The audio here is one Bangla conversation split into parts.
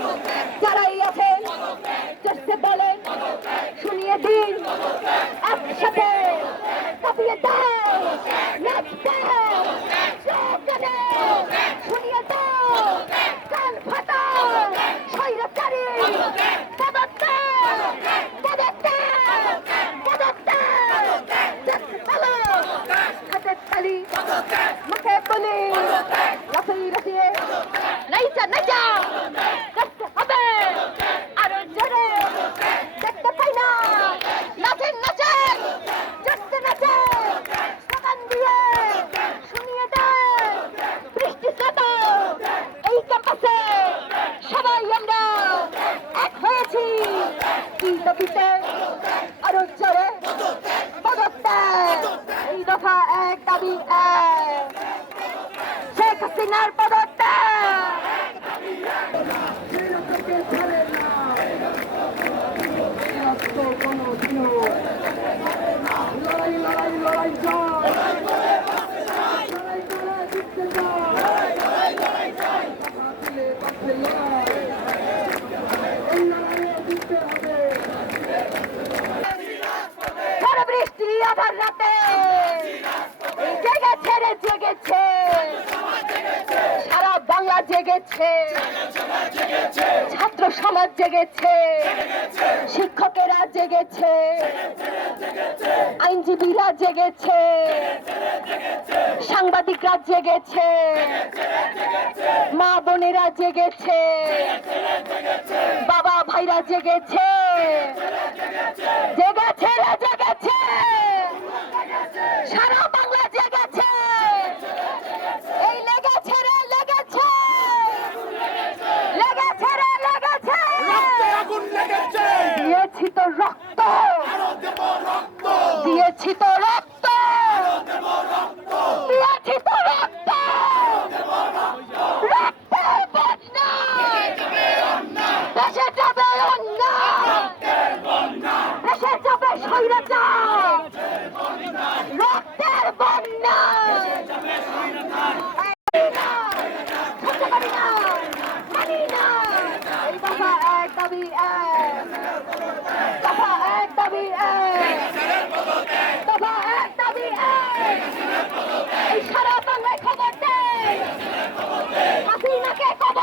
Okay. দাবিতে আরও জোরে পদত্যাগ এই দফা এক দাবি এক। জেগেছে। ছাত্র সমাজ জেগেছে। শিক্ষকেরা জেগেছে। আইনজীবীরা জেগেছে। সাংবাদিকরা জেগেছে। মা বোনেরা জেগেছে। বাবা ভাইরা জেগেছে। জেগেছে জেগেছে। সারা বাংলা জেগেছে এই লেগেছে রে লেগেছে লেগেছে রে লেগেছে আগুন লেগেছে দিয়েছি তো রক্ত দিয়েছি তো রক্ত দিয়েছি তো রক্ত রক্তের বন্যা দেশে যাবে অন্যায় দেশে যাবে স্বৈরাচার রক্তের বন্যা সহ্য করি না, মানি না। এই দফা এক দাবি এক। দফা এক দাবি এক। দফা এক দাবি এক। এই সারা বাংলায় খবর দে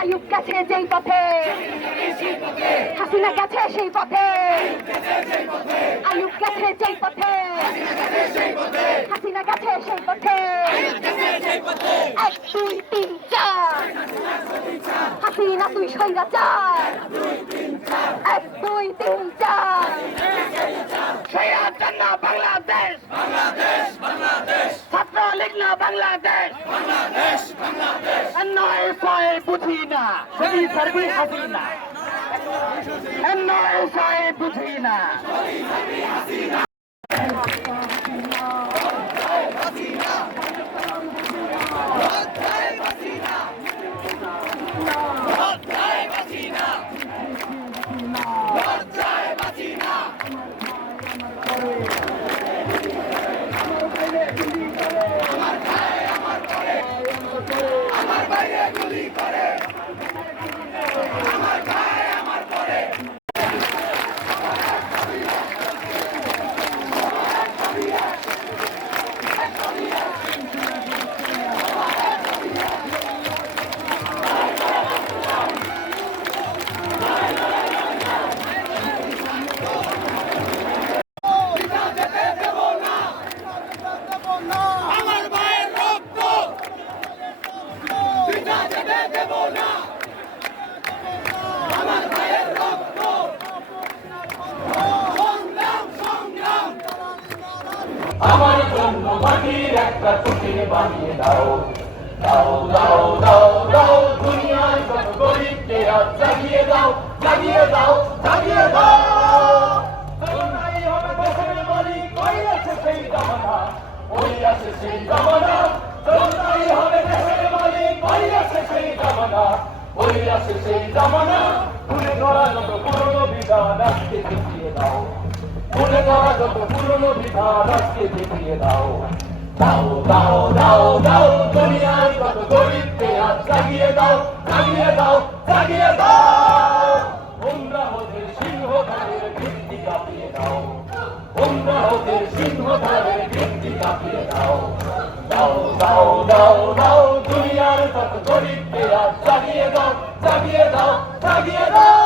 আয়ুব গেছে যেই পথে। হাসিনা গেছে সেই পথে। আয়ুব গেছে যেই পথে। হাসিনা গেছে সেই পথে। এক দুই তিন চার। হাসিনা তুই সইরা চার। এক দুই তিন চার। সেয়ার জন্য বাংলাদেশ। বাংলাদেশ না বাংলাদেশ নয় ছয় বুঝি না সেটি হাসি না নয় ছয় বুঝি না আমার আমার জন্য মাটির একটা কুটির বানিয়ে দাও। দাও দাও দাও দাও দুনিয়ার সব গরিবকে জাগিয়ে দাও জাগিয়ে দাও, জাগিয়ে সীমানা আজকে দেখিয়ে দাও। ভুলে করা যত পুরনো বিধান আজকে দেখিয়ে দাও। দাও দাও দাও দাও, দুনিয়ার কত গরিবকে আজ জাগিয়ে দাও জাগিয়ে দাও জাগিয়ে দাও। দাও। দাও। দাও দাও দুনিয়ার কত গরিবকে আজ জাগিয়ে দাও জাগিয়ে দাও জাগিয়ে দাও।